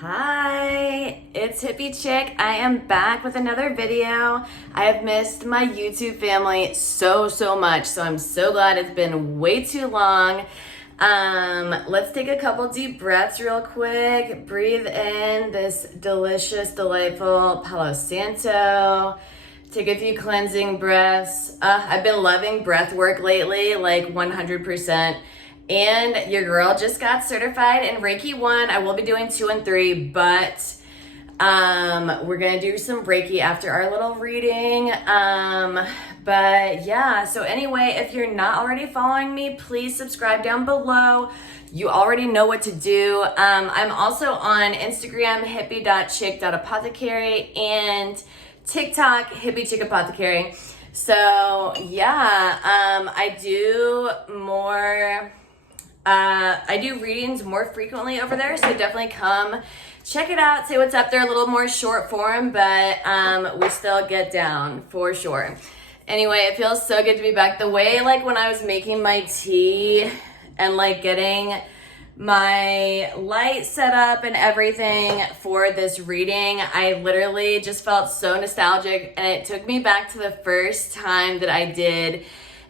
Hi, it's Hippie Chick. I am back with another video. I have missed my YouTube family so much, so I'm so glad it's been way too long. Let's take a couple deep breaths real quick. Breathe in this delicious, delightful Palo Santo. Take a few cleansing breaths. I've been loving breath work lately, like 100%. And your girl just got certified in Reiki 1. I will be doing 2 and 3, but we're gonna do some Reiki after our little reading. But yeah, so anyway, if you're not already following me, please subscribe down below. You already know what to do. I'm also on Instagram, hippie.chick.apothecary, and TikTok, hippiechickapothecary. So yeah, I do readings more frequently over there, so definitely come check it out, say what's up there, a little more short form, but we still get down for sure. Anyway, it feels so good to be back. The way, like, when I was making my tea and like getting my light set up and everything for this reading, I literally just felt so nostalgic, and it took me back to the first time that I did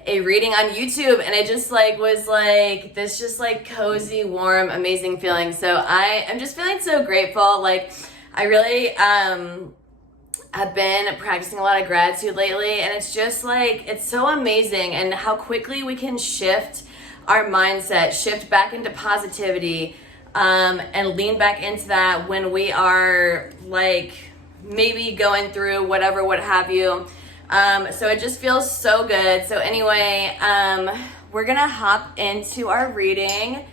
a reading on YouTube, and it just like was like this just like cozy, warm, amazing feeling. So I am just feeling so grateful. Like, I really have been practicing a lot of gratitude lately, and it's just like, it's so amazing and how quickly we can shift our mindset, shift back into positivity, and lean back into that when we are like maybe going through whatever, what have you. So it just feels so good. So anyway, we're gonna hop into our reading.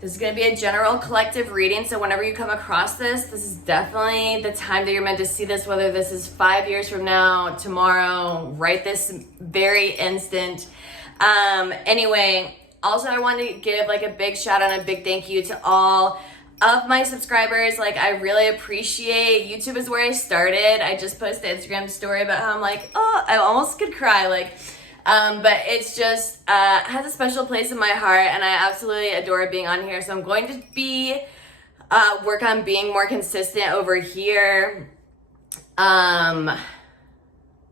This is gonna be a general collective reading. So whenever you come across this is definitely the time that you're meant to see this, whether this is 5 years from now, tomorrow, right this very instant. Anyway, also I want to give like a big shout out and a big thank you to all of my subscribers. Like, I really appreciate, YouTube is where I started. I just posted an Instagram story about how I'm like, oh, I almost could cry, like, but it's just has a special place in my heart, and I absolutely adore being on here. So I'm going to be work on being more consistent over here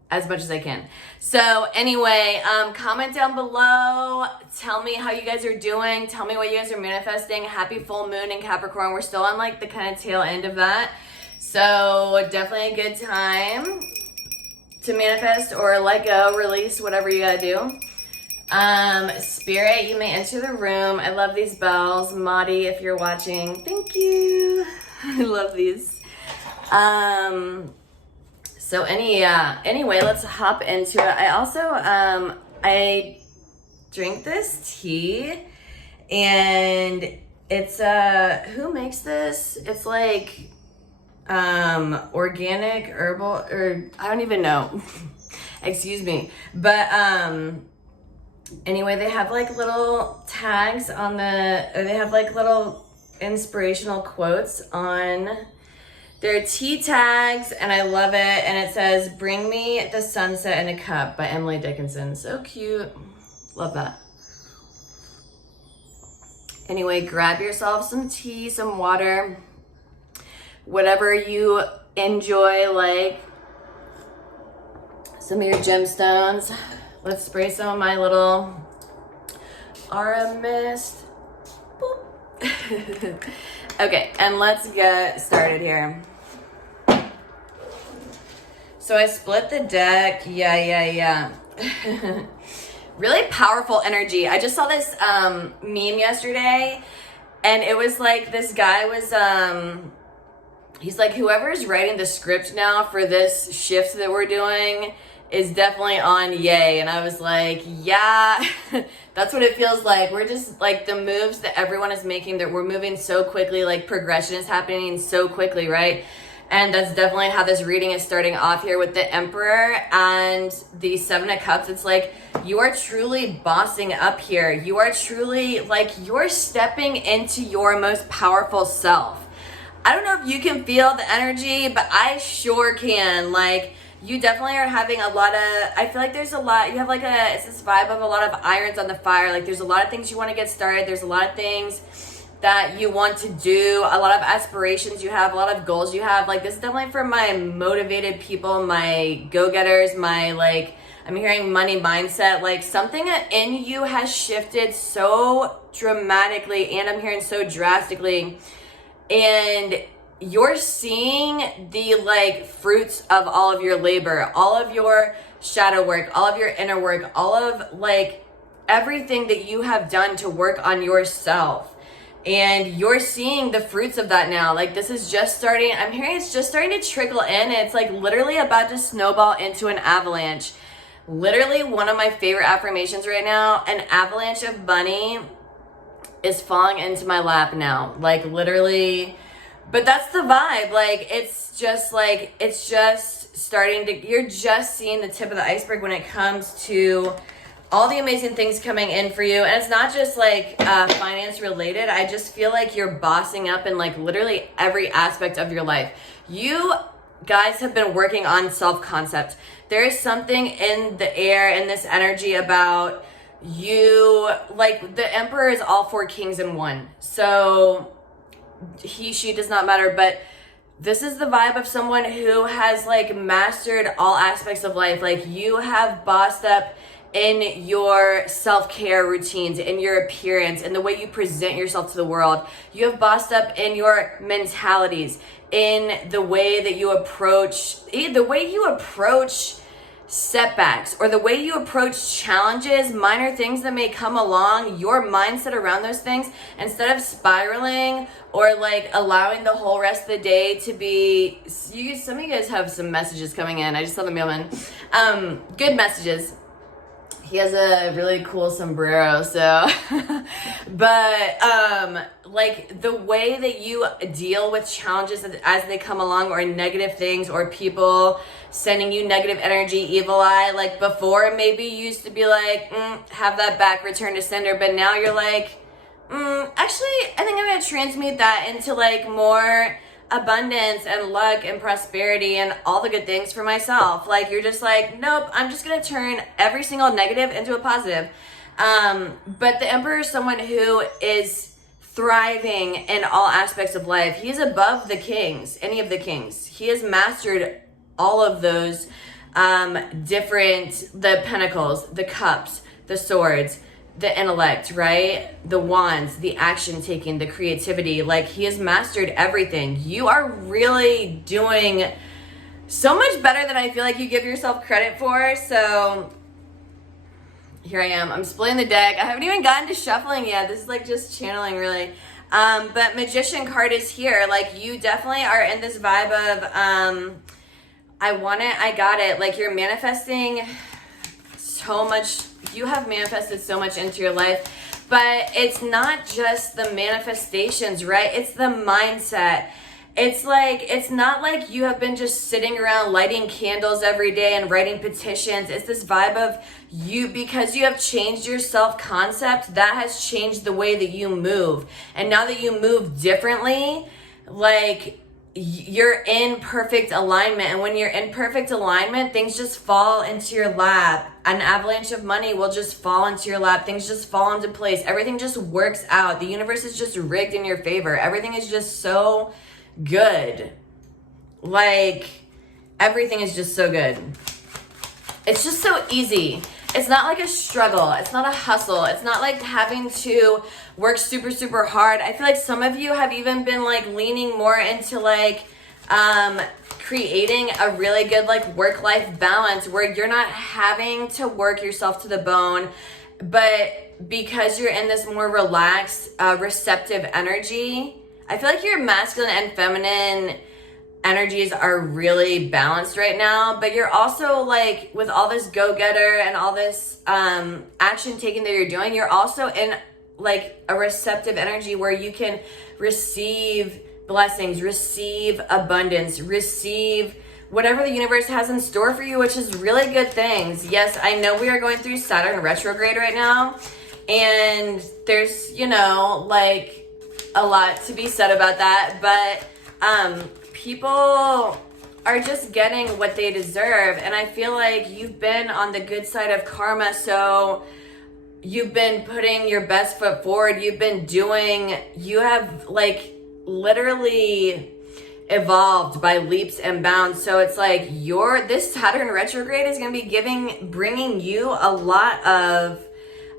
as much as I can. So anyway, comment down below, tell me how you guys are doing, tell me what you guys are manifesting. Happy full moon in Capricorn. We're still on like the kind of tail end of that, so definitely a good time to manifest or let go, release, whatever you gotta do. Spirit, you may enter the room. I love these bells. Madi, if you're watching, thank you. I love these. So anyway, let's hop into it. I also, I drink this tea, and it's, who makes this? It's like, organic herbal, or I don't even know. Excuse me. But, anyway, they have like little tags on or they have like little inspirational quotes on their tea tags, and I love it. And it says, "Bring me the sunset in a cup" by Emily Dickinson. So cute. Love that. Anyway, grab yourself some tea, some water, whatever you enjoy, like some of your gemstones. Let's spray some of my little aura mist. Boop. Okay, and let's get started here. So I split the deck. Yeah. Really powerful energy. I just saw this meme yesterday, and it was like, this guy was he's like, whoever's writing the script now for this shift that we're doing is definitely on yay. And I was like, yeah, that's what it feels like. We're just like, the moves that everyone is making, that we're moving so quickly, like progression is happening so quickly, right? And that's definitely how this reading is starting off here with the Emperor and the Seven of Cups. It's like, you are truly bossing up here. You are truly like, you're stepping into your most powerful self. I don't know if you can feel the energy, but I sure can. Like, you definitely are having a lot of, I feel like there's a lot, you have like it's this vibe of a lot of irons on the fire. Like, there's a lot of things you want to get started. There's a lot of things that you want to do, a lot of aspirations you have, a lot of goals you have. Like, this is definitely for my motivated people, my go-getters, my, like, I'm hearing money mindset. Like, something in you has shifted so dramatically, and I'm hearing so drastically, and you're seeing the, like, fruits of all of your labor, all of your shadow work, all of your inner work, all of, like, everything that you have done to work on yourself. And you're seeing the fruits of that now. Like, this is just starting. I'm hearing it's just starting to trickle in. It's like literally about to snowball into an avalanche. Literally one of my favorite affirmations right now, an avalanche of money is falling into my lap now. Like, literally. But that's the vibe. Like, it's just starting to, you're just seeing the tip of the iceberg when it comes to all the amazing things coming in for you. And it's not just like finance related. I just feel like you're bossing up in like literally every aspect of your life. You guys have been working on self-concept. There is something in the air, in this energy about you. Like, the Emperor is all four kings in one. So he, she does not matter. But this is the vibe of someone who has like mastered all aspects of life. Like, you have bossed up in your self-care routines, in your appearance, in the way you present yourself to the world. You have bossed up in your mentalities, in the way that you approach, setbacks, or the way you approach challenges, minor things that may come along, your mindset around those things, instead of spiraling or like allowing the whole rest of the day to be, some of you guys have some messages coming in. I just saw the mailman. Good messages. He has a really cool sombrero, so, but, like, the way that you deal with challenges as they come along, or negative things, or people sending you negative energy, evil eye, like, before, maybe you used to be like, have that back, return to sender, but now you're like, actually, I think I'm gonna transmute that into, like, more abundance and luck and prosperity and all the good things for myself. Like, you're just like, nope, I'm just gonna turn every single negative into a positive. But the Emperor is someone who is thriving in all aspects of life. He's above the kings, any of the kings. He has mastered all of those the pentacles, the cups, the swords, the intellect, right? The wands, the action taking, the creativity. Like, he has mastered everything. You are really doing so much better than I feel like you give yourself credit for. So here I am. I'm splitting the deck. I haven't even gotten to shuffling yet. This is like just channeling, really. But Magician card is here. Like, you definitely are in this vibe of I want it, I got it. Like, you're manifesting so much. You have manifested so much into your life, but it's not just the manifestations, right? It's the mindset. It's like, it's not like you have been just sitting around lighting candles every day and writing petitions. It's this vibe of you, because you have changed your self-concept, that has changed the way that you move. And now that you move differently, like, you're in perfect alignment. And when you're in perfect alignment, things just fall into your lap. An avalanche of money will just fall into your lap. Things just fall into place. Everything just works out. The universe is just rigged in your favor. Everything is just so good. Like, everything is just so good. It's just so easy. It's not like a struggle. It's not a hustle. It's not like having to work super, super hard. I feel like some of you have even been like leaning more into like creating a really good like work-life balance where you're not having to work yourself to the bone, but because you're in this more relaxed, receptive energy, I feel like your masculine and feminine energies are really balanced right now, but you're also like, with all this go-getter and all this action taking that you're doing, you're also in like a receptive energy where you can receive blessings, receive abundance, receive whatever the universe has in store for you, which is really good things. Yes, I know we are going through Saturn retrograde right now, and there's, you know, like a lot to be said about that, but people are just getting what they deserve, and I feel like you've been on the good side of karma, so you've been putting your best foot forward. You have like literally evolved by leaps and bounds. So it's like this Saturn retrograde is going to be bringing you a lot of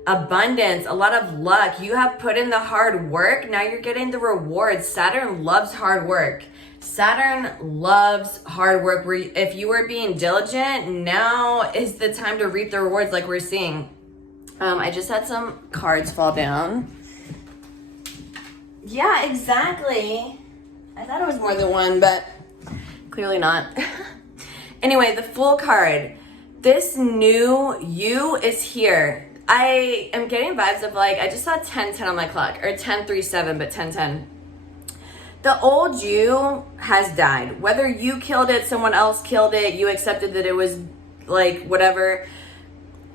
abundance, a lot of luck. You have put in the hard work. Now you're getting the rewards. Saturn loves hard work. Saturn loves hard work. If you were being diligent, now is the time to reap the rewards like we're seeing. I just had some cards fall down. Yeah, exactly. I thought it was more than one, but clearly not. Anyway, the Fool card. This new you is here. I am getting vibes of like, I just saw 10:10 on my clock, or 10:37, but 10:10. The old you has died. Whether you killed it, someone else killed it, you accepted that it was like whatever,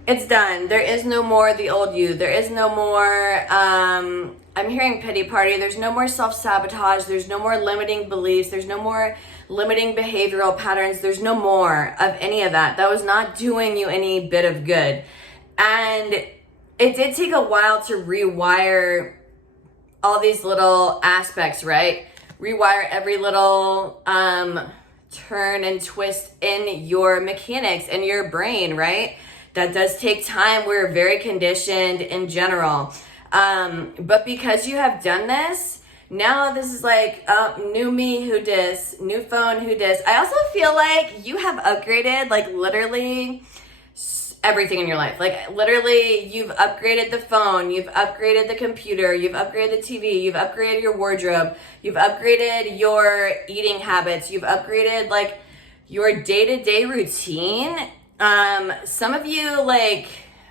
it's done. There is no more the old you. There is no more, I'm hearing pity party. There's no more self-sabotage. There's no more limiting beliefs. There's no more limiting behavioral patterns. There's no more of any of that. That was not doing you any bit of good. And it did take a while to rewire all these little aspects, right? Rewire every little turn and twist in your mechanics and your brain, right? That does take time. We're very conditioned in general. But because you have done this, now this is like, new me, who dis, new phone, who dis. I also feel like you have upgraded, like literally everything in your life. Like literally you've upgraded the phone, you've upgraded the computer, you've upgraded the TV, you've upgraded your wardrobe, you've upgraded your eating habits, you've upgraded like your day-to-day routine. Some of you like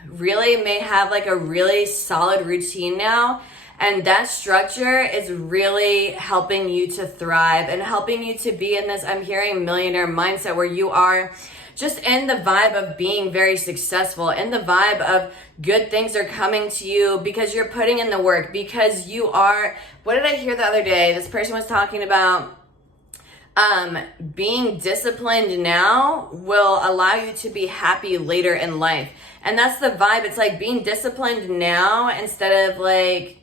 really may have like a really solid routine now, and that structure is really helping you to thrive and helping you to be in this, I'm hearing, millionaire mindset where you are just in the vibe of being very successful, in the vibe of good things are coming to you because you're putting in the work, because you are, what did I hear the other day? This person was talking about being disciplined now will allow you to be happy later in life. And that's the vibe. It's like being disciplined now instead of like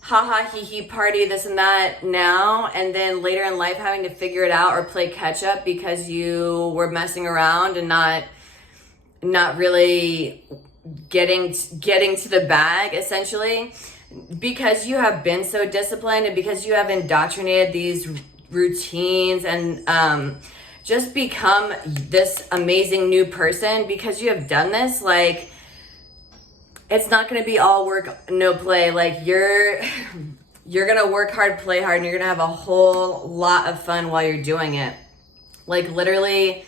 haha hee hee party this and that now, and then later in life having to figure it out or play catch up because you were messing around and not really getting to the bag, essentially, because you have been so disciplined and because you have indoctrinated these routines and just become this amazing new person. Because you have done this, like, it's not going to be all work, no play. Like you're going to work hard, play hard, and you're going to have a whole lot of fun while you're doing it. Like literally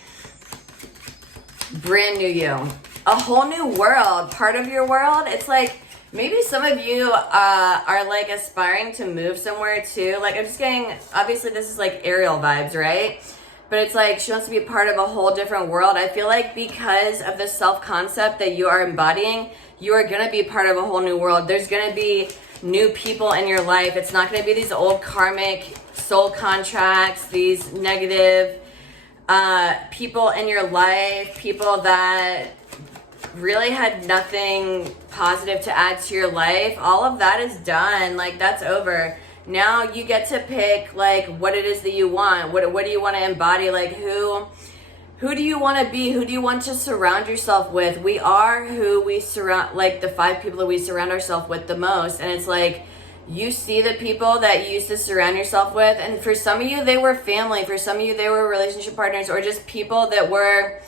brand new you, a whole new world, part of your world. It's like, maybe some of you are like aspiring to move somewhere too. Like I'm just getting, obviously this is like Ariel vibes, right? But it's like she wants to be a part of a whole different world. I feel like because of the self-concept that you are embodying, you are going to be part of a whole new world. There's going to be new people in your life. It's not going to be these old karmic soul contracts, these negative people in your life, people that really had nothing positive to add to your life. All of that is done. Like that's over. Now you get to pick like what it is that you want. What do you want to embody? Like who do you want to be? Who do you want to surround yourself with? We are who we surround, like the 5 people that we surround ourselves with the most. And it's like, you see the people that you used to surround yourself with. And for some of you, they were family. For some of you, they were relationship partners, or just people that were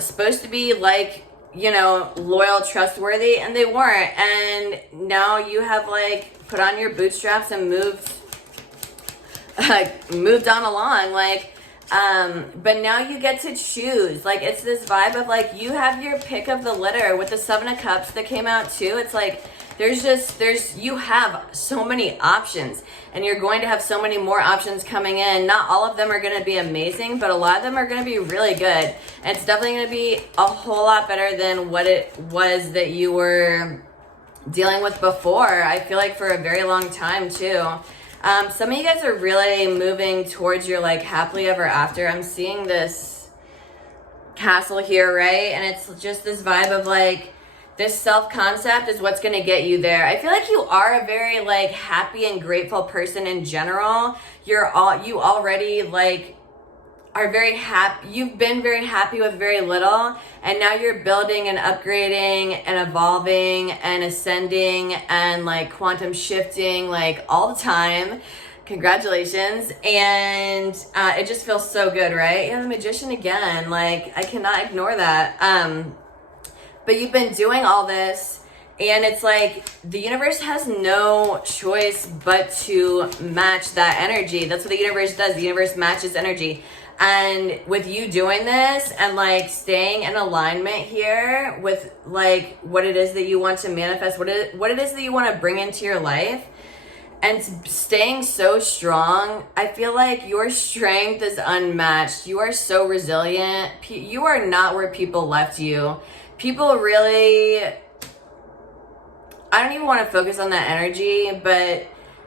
supposed to be like, you know, loyal, trustworthy, and they weren't. And now you have like put on your bootstraps and moved on along. Like, but now you get to choose. Like it's this vibe of like you have your pick of the litter with the 7 of Cups that came out too. It's like you have so many options, and you're going to have so many more options coming in. Not all of them are going to be amazing, but a lot of them are going to be really good. And it's definitely going to be a whole lot better than what it was that you were dealing with before. I feel like for a very long time too. Some of you guys are really moving towards your like happily ever after. I'm seeing this castle here, right? And it's just this vibe of like, this self-concept is what's going to get you there. I feel like you are a very like happy and grateful person in general. You already like are very happy. You've been very happy with very little, and now you're building and upgrading and evolving and ascending and like quantum shifting like all the time. Congratulations. And it just feels so good, right? Yeah, the Magician again. Like, I cannot ignore that. But you've been doing all this, and it's like the universe has no choice but to match that energy. That's what the universe does. The universe matches energy. And with you doing this and like staying in alignment here with like what it is that you want to manifest, what it is that you want to bring into your life, and staying so strong, I feel like your strength is unmatched. You are so resilient. You are not where people left you. People really, I don't even want to focus on that energy, but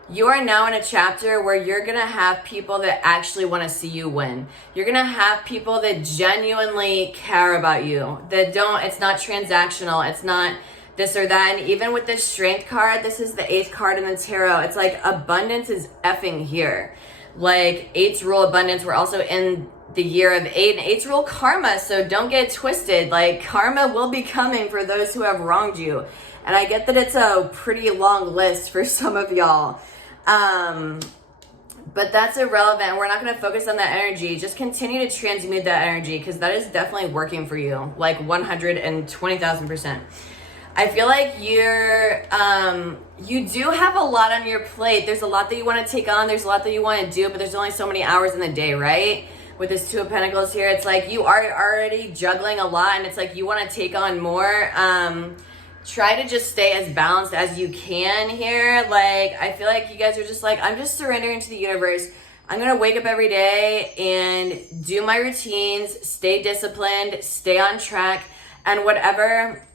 you are now in a chapter where you're going to have people that actually want to see you win. You're going to have people that genuinely care about you, that don't, it's not transactional. It's not this or that. And even with this strength card, this is the 8th card in the tarot. It's like abundance is effing here. Like 8s rule abundance. We're also in the year of 8, and 8s rule karma. So don't get twisted. Like karma will be coming for those who have wronged you. And I get that it's a pretty long list for some of y'all. But that's irrelevant. We're not going to focus on that energy. Just continue to transmute that energy, because that is definitely working for you. Like 120,000%. I feel like you do have a lot on your plate. There's a lot that you want to take on. There's a lot that you want to do, but there's only so many hours in the day, right? With this 2 of Pentacles here, it's like you are already juggling a lot, and it's like you want to take on more. Try to just stay as balanced as you can here. Like, I feel like you guys are just like, I'm just surrendering to the universe. I'm going to wake up every day and do my routines, stay disciplined, stay on track, and whatever,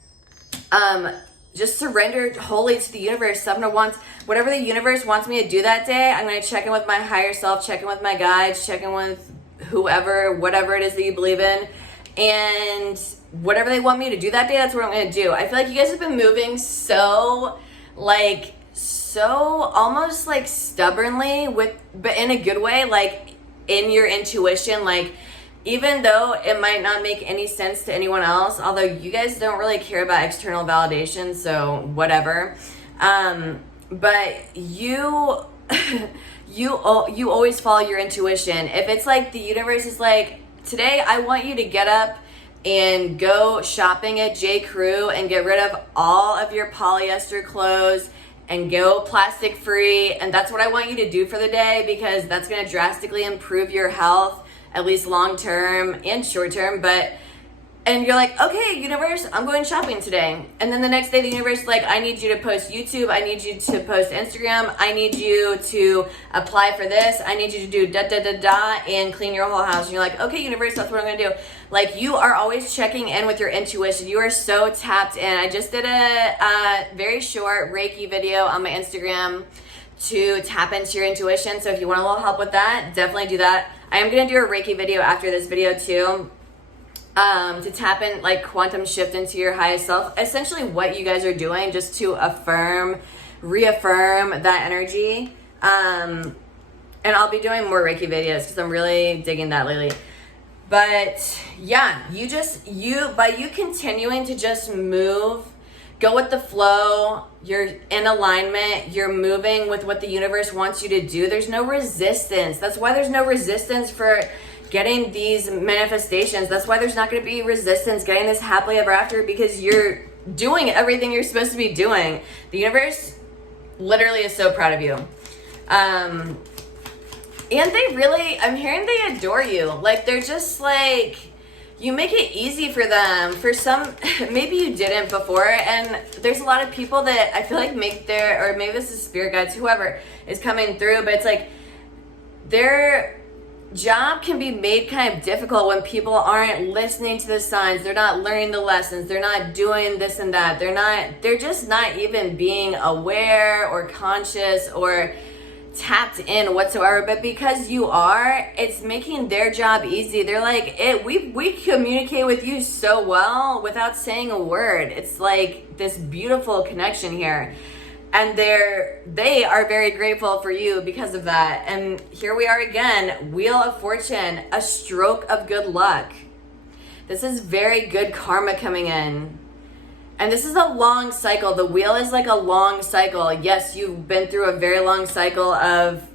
just surrender wholly to the universe. 7 of Wands, whatever the universe wants me to do that day, I'm going to check in with my higher self, check in with my guides, check in with whoever, whatever it is that you believe in. And whatever they want me to do that day, that's what I'm going to do. I feel like you guys have been moving so almost like stubbornly but in a good way, like in your intuition. Like, even though it might not make any sense to anyone else, although you guys don't really care about external validation, so whatever. But you always follow your intuition. If it's like the universe is like, today I want you to get up and go shopping at J. Crew and get rid of all of your polyester clothes and go plastic free, and that's what I want you to do for the day, because that's going to drastically improve your health, at least long term and short term. And you're like, okay, universe, I'm going shopping today. And then the next day, the universe is like, I need you to post YouTube. I need you to post Instagram. I need you to apply for this. I need you to do da-da-da-da and clean your whole house. And you're like, okay, universe, that's what I'm going to do. Like, you are always checking in with your intuition. You are so tapped in. I just did a very short Reiki video on my Instagram to tap into your intuition. So if you want a little help with that, definitely do that. I am going to do a Reiki video after this video too. To tap in, like, quantum shift into your highest self. Essentially what you guys are doing, just to reaffirm that energy. And I'll be doing more Reiki videos because I'm really digging that lately. But yeah, by you continuing to just move, go with the flow, you're in alignment, you're moving with what the universe wants you to do. There's no resistance. That's why there's no resistance for getting these manifestations. That's why there's not going to be resistance getting this happily ever after, because you're doing everything you're supposed to be doing. The universe literally is so proud of you. And they really, I'm hearing they adore you. Like, they're just like, you make it easy for them. For some, maybe you didn't before, and there's a lot of people that I feel like or maybe this is spirit guides, whoever is coming through, but it's like their job can be made kind of difficult when people aren't listening to the signs. They're not learning the lessons. They're not doing this and that. They're just not even being aware or conscious or tapped in whatsoever, but because you are, it's making their job easy. They're like, we communicate with you so well without saying a word. It's like this beautiful connection here. And they are very grateful for you because of that. And here we are again, Wheel of Fortune, a stroke of good luck. This is very good karma coming in. And this is a long cycle. The wheel is like a long cycle. Yes, you've been through a very long cycle of,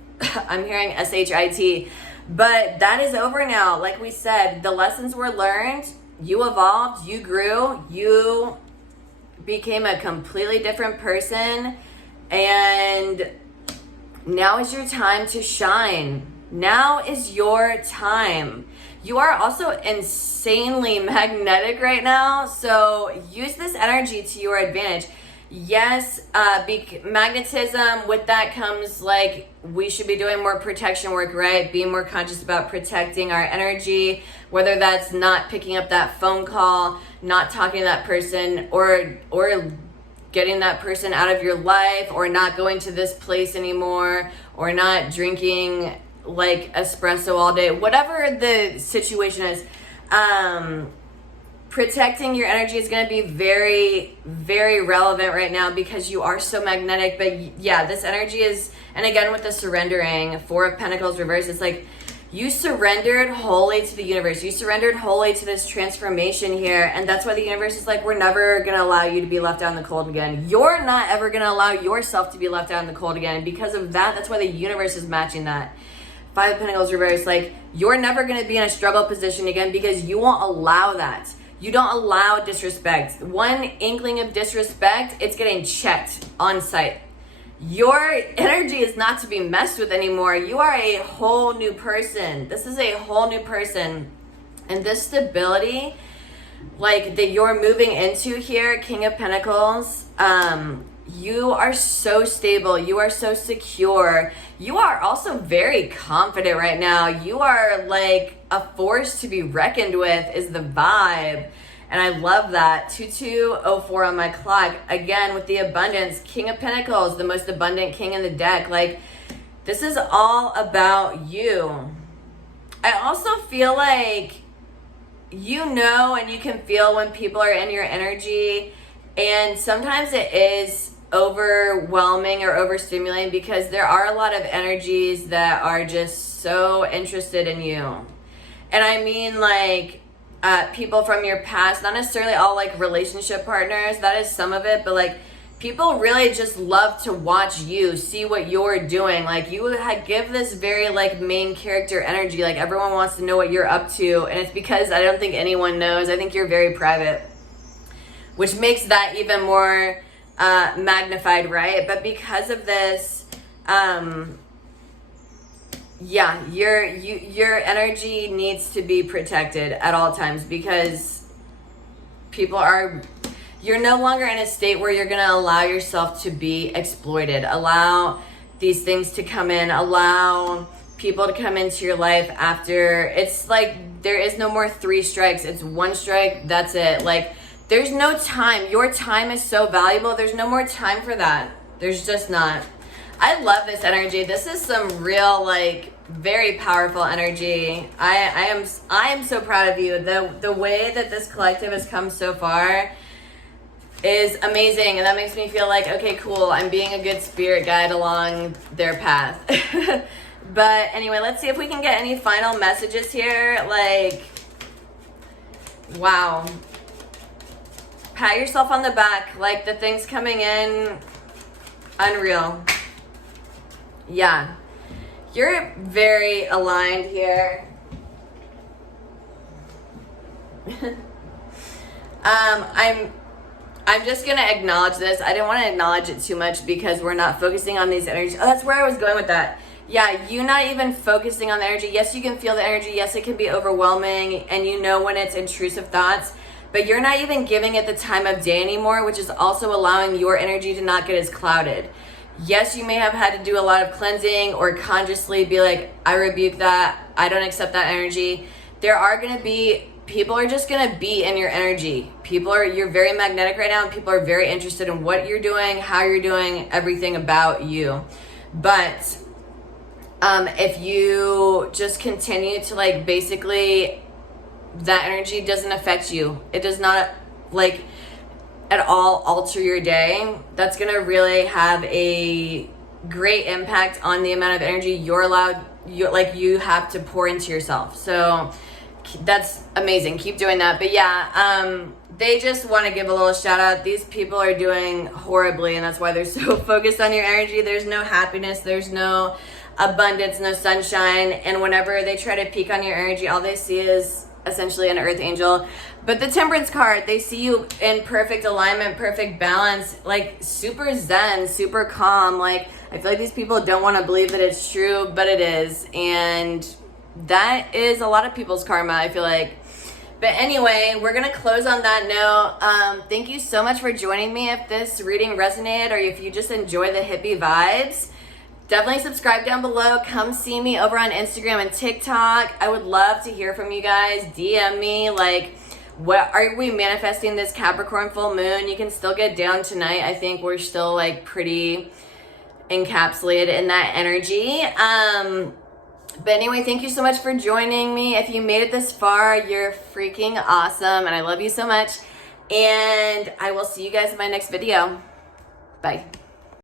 I'm hearing SHIT, but that is over now. Like we said, the lessons were learned, you evolved, you grew, you became a completely different person, and now is your time to shine. Now is your time. You are also insanely magnetic right now, so use this energy to your advantage. Yes, magnetism, with that comes like we should be doing more protection work, right? Being more conscious about protecting our energy, whether that's not picking up that phone call, not talking to that person, or getting that person out of your life, or not going to this place anymore, or not drinking like espresso all day, whatever the situation is. Protecting your energy is going to be very, very relevant right now because you are so magnetic. But yeah, this energy is, and again with the surrendering, Four of Pentacles reverse, it's like you surrendered wholly to the universe. You surrendered wholly to this transformation here. And that's why the universe is like, we're never going to allow you to be left out in the cold again. You're not ever going to allow yourself to be left out in the cold again. And because of that, that's why the universe is matching that. Five of Pentacles reverse, like you're never going to be in a struggle position again because you won't allow that. You don't allow disrespect. One inkling of disrespect, it's getting checked on site. Your energy is not to be messed with anymore. You are a whole new person. This is a whole new person. And this stability, like that you're moving into here, King of Pentacles, you are so stable. You are so secure. You are also very confident right now. You are like a force to be reckoned with is the vibe. And I love that. 2204 on my clock. Again, with the abundance, King of Pentacles, the most abundant king in the deck. Like, this is all about you. I also feel like you know and you can feel when people are in your energy. And sometimes it is overwhelming or overstimulating because there are a lot of energies that are just so interested in you. And I mean like people from your past, not necessarily all like relationship partners, that is some of it, but like people really just love to watch you, see what you're doing. Like you give this very like main character energy, like everyone wants to know what you're up to, and it's because I don't think anyone knows. I think you're very private, which makes that even more magnified, right? But because of this, yeah, your energy needs to be protected at all times because you're no longer in a state where you're going to allow yourself to be exploited. Allow these things to come in, allow people to come into your life after. It's like there is no more 3 strikes. It's 1 strike, that's it. Like there's no time. Your time is so valuable. There's no more time for that. There's just not. I love this energy. This is some real, like, very powerful energy. I am so proud of you. The way that this collective has come so far is amazing. And that makes me feel like, okay, cool. I'm being a good spirit guide along their path. But anyway, let's see if we can get any final messages here. Like, wow. Pat yourself on the back, like the things coming in, unreal. Yeah, you're very aligned here. I'm just gonna acknowledge this. I didn't want to acknowledge it too much because we're not focusing on these energies. Oh, that's where I was going with that. Yeah, you not even focusing on the energy. Yes, you can feel the energy. Yes, it can be overwhelming, and you know when it's intrusive thoughts. But you're not even giving it the time of day anymore, which is also allowing your energy to not get as clouded. Yes, you may have had to do a lot of cleansing or consciously be like, I rebuke that. I don't accept that energy. There are going to be, people are just going to be in your energy. You're very magnetic right now, and people are very interested in what you're doing, how you're doing, everything about you. But If you just continue to like, basically that energy doesn't affect you. It does not like at all alter your day. That's gonna really have a great impact on the amount of energy you have to pour into yourself. So that's amazing. Keep doing that. But yeah, they just want to give a little shout out. These people are doing horribly, and that's why they're so focused on your energy. There's no happiness, there's no abundance, no sunshine, and whenever they try to peak on your energy, all they see is essentially an earth angel. But the Temperance card, they see you in perfect alignment, perfect balance, like super zen, super calm. Like, I feel like these people don't want to believe that it's true, but it is. And that is a lot of people's karma, I feel like. But anyway, we're going to close on that note. Thank you so much for joining me. If this reading resonated, or if you just enjoy the hippie vibes, definitely subscribe down below. Come see me over on Instagram and TikTok. I would love to hear from you guys. DM me, like, what are we manifesting this Capricorn full moon? You can still get down tonight. I think we're still like pretty encapsulated in that energy. But anyway, thank you so much for joining me. If you made it this far, you're freaking awesome, and I love you so much. And I will see you guys in my next video. Bye.